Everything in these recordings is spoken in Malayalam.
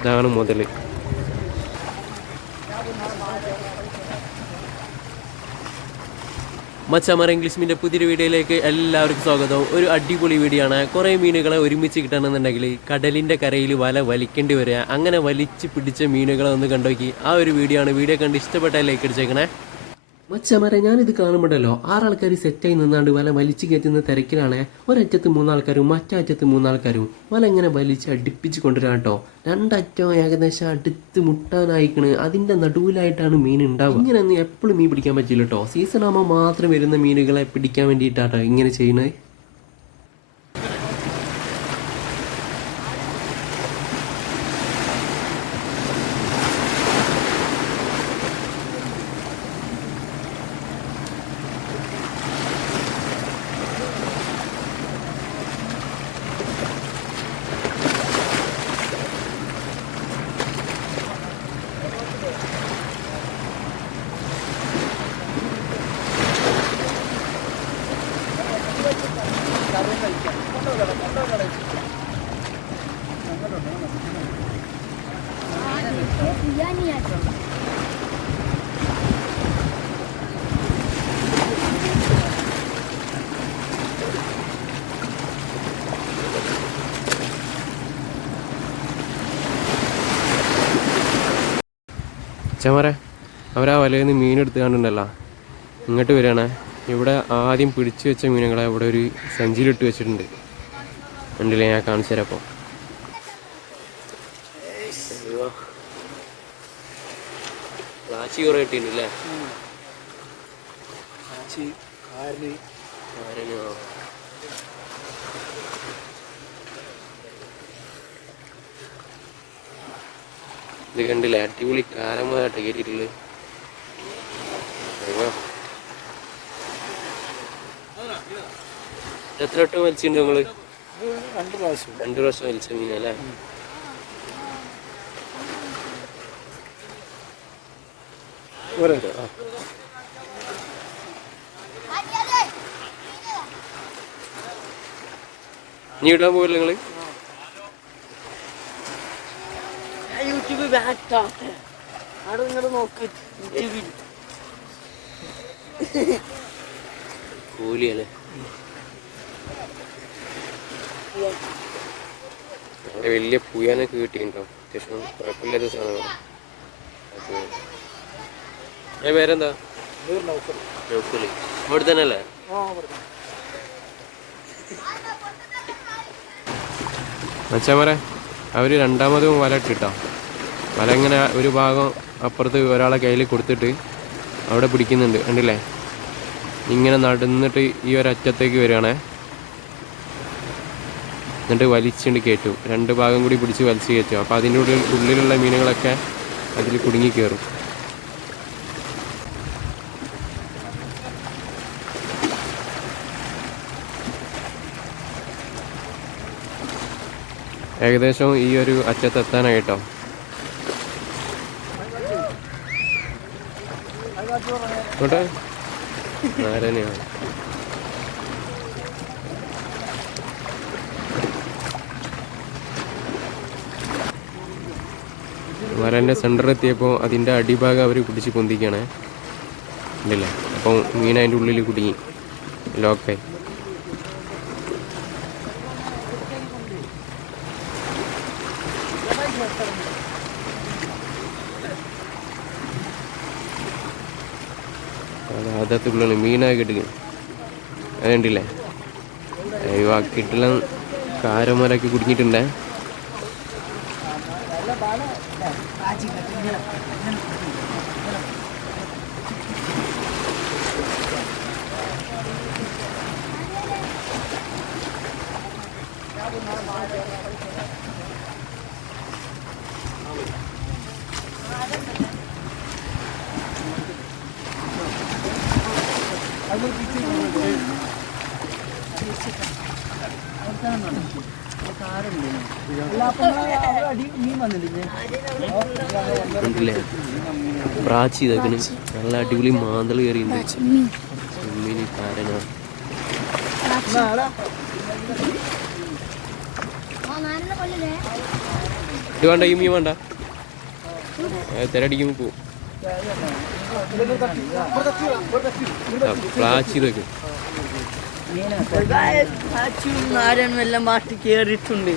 ഇതാണ് മുതൽ. മച്ചാമാർ ഇംഗ്ലീഷ് മീൻ്റെ പുതിയൊരു വീഡിയോയിലേക്ക് എല്ലാവർക്കും സ്വാഗതം. ഒരു അടിപൊളി വീഡിയോ ആണ്. കുറേ മീനുകളെ ഒരുമിച്ച് കിട്ടണമെന്നുണ്ടെങ്കിൽ കടലിൻ്റെ കരയിൽ വല വലിക്കേണ്ടി വരിക. അങ്ങനെ വലിച്ച് പിടിച്ച മീനുകളെ ഒന്ന് കണ്ടുനോക്കി. ആ ഒരു വീഡിയോ ആണ്. വീഡിയോ കണ്ട് ഇഷ്ടപ്പെട്ടാൽ ലൈക്ക് അടിച്ചേക്കണേ. മച്ചമാരെ, ഞാനിത് കാണുമ്പോഴല്ലോ 6 ആൾക്കാർ സെറ്റായി നിന്നാണ്ട് വല വലിച്ചു കയറ്റുന്ന തിരക്കിലാണ്. ഒരറ്റത്ത് 3 ആൾക്കാരും മറ്റേ അറ്റത്ത് 3 ആൾക്കാരും വല ഇങ്ങനെ വലിച്ച് അടുപ്പിച്ച് കൊണ്ടുവരാം കേട്ടോ. രണ്ടറ്റവും ഏകദേശം അടുത്ത് മുട്ടാനായിക്കണ്. അതിൻ്റെ നടുവിലായിട്ടാണ് മീൻ ഉണ്ടാവുക. ഇങ്ങനെയൊന്നും എപ്പോഴും മീൻ പിടിക്കാൻ പറ്റില്ല കേട്ടോ. സീസൺ ആകുമ്പോൾ മാത്രം വരുന്ന മീനുകളെ പിടിക്കാൻ വേണ്ടിയിട്ടാട്ടോ ഇങ്ങനെ ചെയ്യണത്. ചമരെ, അവരാ വലയിൽ നിന്ന് മീനെടുത്ത് കണ്ടിട്ടുണ്ടല്ലോ, ഇങ്ങോട്ട് വരികയാണ്. ഇവിടെ ആദ്യം പിടിച്ചു വെച്ച മീനുകളെ ഇവിടെ ഒരു സഞ്ചിയിലിട്ട് വെച്ചിട്ടുണ്ട്. ഉണ്ടല്ലേ, ഞാൻ കാണിച്ചു തരാം. അപ്പോൾ പ്ലാച്ചി കുറേ കിട്ടിയിട്ടുണ്ടല്ലേ. ഇത് കണ്ടില്ല, അടിപൊളി കാരന്മാരായിട്ട് കയറ്റിയിട്ടുള്ളത്. എത്ര വട്ടം വലിച്ചിട്ടുണ്ട് നിങ്ങള്? 2 പ്രാവശ്യം വലിച്ച മീനല്ലേ? നീ ഇടാൻ പോയില്ല നിങ്ങള്? കൂലിയല്ലേ? അവിടെ വലിയ പുയാനൊക്കെ കിട്ടിയിട്ടുണ്ടോ? അത്യാവശ്യം കുഴപ്പമില്ലാത്ത സാധനമാണ്. പേരെന്താ? നൗഫല്. അവിടെ തന്നെ അല്ലേ? മച്ചാമാരെ, അവർ രണ്ടാമതും വല ഇട്ടിട്ടോ. വല ഇങ്ങനെ ഒരു ഭാഗം അപ്പുറത്ത് ഒരാളെ കയ്യിൽ കൊടുത്തിട്ട് അവിടെ പിടിക്കുന്നുണ്ട്. കണ്ടില്ലേ? ഇങ്ങനെ നടന്നിട്ട് ഈ ഒരറ്റത്തേക്ക് വരികയാണേ. എന്നിട്ട് വലിച്ചുകൊണ്ട് കയറ്റും. 2 ഭാഗം കൂടി പിടിച്ച് വലിച്ച് കയറ്റും. അപ്പോൾ അതിൻ്റെ ഉള്ളിലുള്ള മീനുകളൊക്കെ അതിൽ കുടുങ്ങി കയറും. ഏകദേശം ഈ ഒരു അറ്റത്തെത്താനായിട്ടോ. കേട്ടോ, നാരനെയാണ്. വരൻ്റെ സെൻറ്റർ എത്തിയപ്പോൾ അതിൻ്റെ അടിഭാഗം അവർ പിടിച്ച് പൊന്തിക്കുകയാണ്. ഉണ്ടല്ലേ? അപ്പം മീൻ അതിൻ്റെ ഉള്ളിൽ കുടുങ്ങി ലോക്കായി. അതത്തുള്ള മീനായി കിട്ടുകയും അതുണ്ടില്ലേ? കിട്ടലും കാരന്മാരൊക്കെ കുടുങ്ങിയിട്ടുണ്ടേ. പ്രാച്ചി ഇതൊക്കെ നല്ല അടിപൊളി മാന്തൾ കയറിയുണ്ട്. ചെമ്മീൻ കാരനാണ്. ഇത് വേണ്ട, ഈ മീൻ വേണ്ട, തിരടിക്കുമ്പോൾ പോവും. പ്ലാച്ചി ഇതൊക്കെ നാരായണനും എല്ലാം മാറ്റി കയറിയിട്ടുണ്ട്.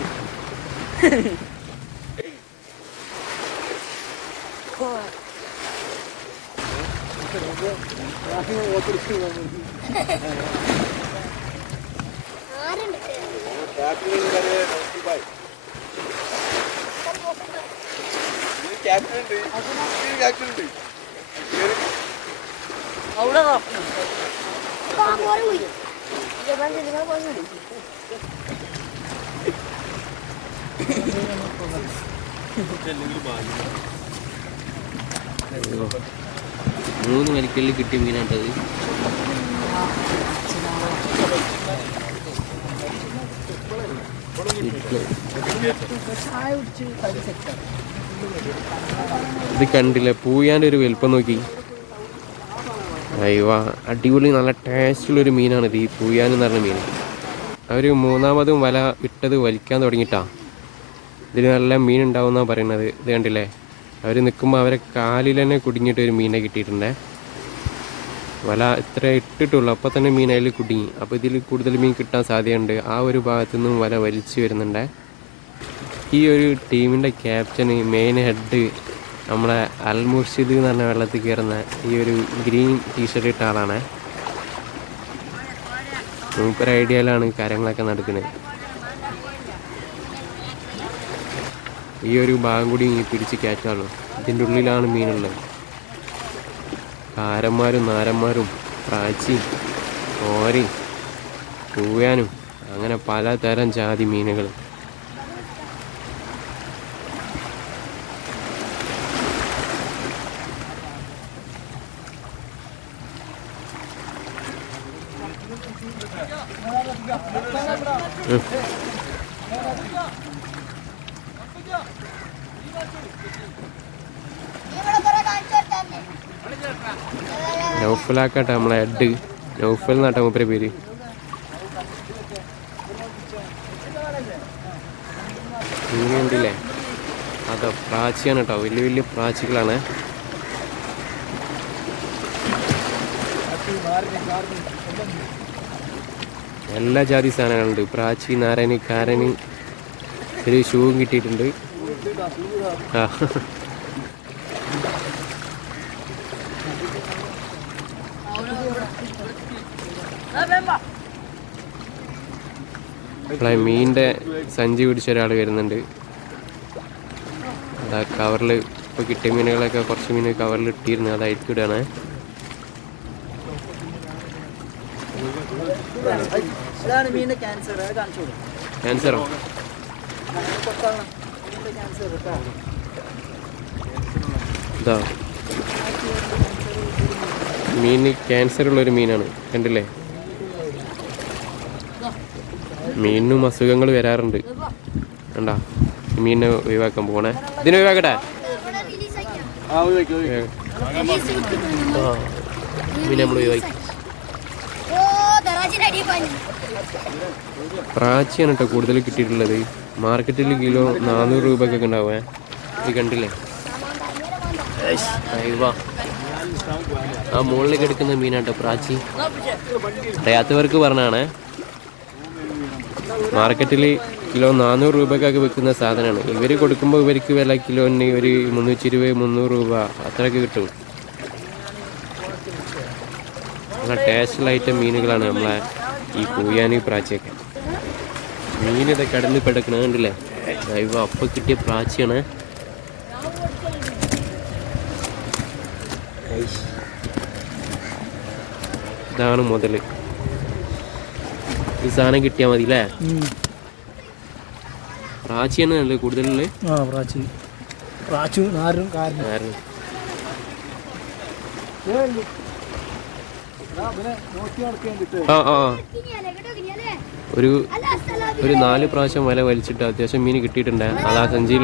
അവിടെ മൂന്ന് മരിക്കലിൽ കിട്ടിയ മീനാട്ടത്. ഇത് കണ്ടില്ല, പൂയാൻ്റെ ഒരു വലുപ്പം നോക്കി. അയ്യോ, അടിപൊളി നല്ല ടേസ്റ്റുള്ളൊരു മീനാണിത്, ഈ പൂയാൻ എന്ന് പറഞ്ഞ മീൻ. അവർ മൂന്നാമതും വല ഇട്ടത് വലിക്കാൻ തുടങ്ങിയിട്ടാ. ഇതിൽ നല്ല മീൻ ഉണ്ടാവും എന്നാണ് പറയുന്നത്. ഇത് കണ്ടില്ലേ, അവർ നിൽക്കുമ്പോൾ അവരെ കാലിൽ തന്നെ കുടുങ്ങിയിട്ട് ഒരു മീനെ കിട്ടിയിട്ടുണ്ടേ. വല ഇത്ര ഇട്ടിട്ടുള്ളൂ, അപ്പോൾ തന്നെ മീൻ അതിൽ കുടുങ്ങി. അപ്പോൾ ഇതിൽ കൂടുതൽ മീൻ കിട്ടാൻ സാധ്യതയുണ്ട്. ആ ഒരു ഭാഗത്തു നിന്നും വല വലിച്ചു വരുന്നുണ്ട്. ഈ ഒരു ടീമിൻ്റെ ക്യാപ്റ്റന്, മെയിൻ ഹെഡ് നമ്മളെ അൽ മുർഷിദ് എന്ന് പറഞ്ഞ വെള്ളത്തിൽ കയറുന്ന ഈ ഒരു ഗ്രീൻ ടീഷർട്ട് ഇട്ട ആളാണ്. സൂപ്പർ ഐഡിയയിലാണ് കാര്യങ്ങളൊക്കെ നടക്കുന്നത്. ഈ ഒരു ഭാഗം കൂടി പിടിച്ച് കയറ്റാളൂ. ഇതിൻ്റെ ഉള്ളിലാണ് മീനുള്ളത്. കാരന്മാരും നാരന്മാരും പ്രാച്ചിയും ഓരയും പൂയാനും അങ്ങനെ പലതരം ജാതി മീനുകൾ. നൗഫലാക്കട്ടെ നമ്മളെ ഹെഡ്, നൗഫൽ എന്നാട്ടെ മൂപ്പരെ പേര്. മീൻ കണ്ടില്ലേ, അതാ പ്രാച്ചിയാണ് കേട്ടോ, വലിയ വലിയ പ്രാച്ചികളാണ്. എല്ലാ ജാതി സാധനങ്ങളുണ്ട്. പ്രാച്ചി, നാരന്, കാരന്, ഒരു ഷൂവും കിട്ടിയിട്ടുണ്ട്. ആ നമ്മളെ മീനിൻ്റെ സഞ്ചി പിടിച്ച ഒരാൾ വരുന്നുണ്ട്. അതാ കവറിൽ ഇപ്പോൾ കിട്ടിയ മീനുകളൊക്കെ കുറച്ച് മീൻ കവറിൽ ഇട്ടിരുന്നു, അതായിരിക്കും ഇടാണ്. ക്യാൻസറോ? ഇതാ മീന് ക്യാൻസറുള്ളൊരു മീനാണ്, കണ്ടില്ലേ. മീനിനും അസുഖങ്ങൾ വരാറുണ്ട്. കണ്ടാ, മീനിനെ ഒഴിവാക്കാൻ പോകണേ. ഇതിനെ ഒഴിവാക്കട്ടെ, മീനെ നമ്മൾ ഒഴിവാക്കി. പ്രാച്ചിയാണ് കേട്ടോ കൂടുതൽ കിട്ടിയിട്ടുള്ളത്. മാർക്കറ്റിൽ കിലോ 400 രൂപക്കൊക്കെ ഉണ്ടാവേ. ഇത് കണ്ടില്ലേ, അയ്യോ ആ മുകളിലേക്ക് എടുക്കുന്ന മീനാട്ടോ പ്രാച്ചി. അറിയാത്തവർക്ക് പറഞ്ഞാണ്, മാർക്കറ്റിൽ കിലോ 400 രൂപക്കൊക്കെ വിൽക്കുന്ന സാധനമാണ്. ഇവർ കൊടുക്കുമ്പോൾ ഇവർക്ക് വില കിലോന് ഒരു 320-300 രൂപ അത്രയൊക്കെ കിട്ടും. നല്ല ടേസ്റ്റുള്ള ഐറ്റം മീനുകളാണ് നമ്മളെ ഈ പൂയാനി പ്രാച്ചിയൊക്കെ. മീനിതൊക്കെ കടന്ന് പെടക്കണ കണ്ടില്ലേ, ഇവ അപ്പം കിട്ടിയ പ്രാച്ചിയാണ്. ഇതാണ് മുതല്. ഈ സാധനം കിട്ടിയാൽ മതി അല്ലേ. പ്രാച്ചിയാണ് അല്ലേ കൂടുതലുള്ളത്. ഒരു 4 പ്രാവശ്യം വല വലിച്ചിട്ട് അത്യാവശ്യം മീൻ കിട്ടിയിട്ടുണ്ട്. അതാ സഞ്ചിയിൽ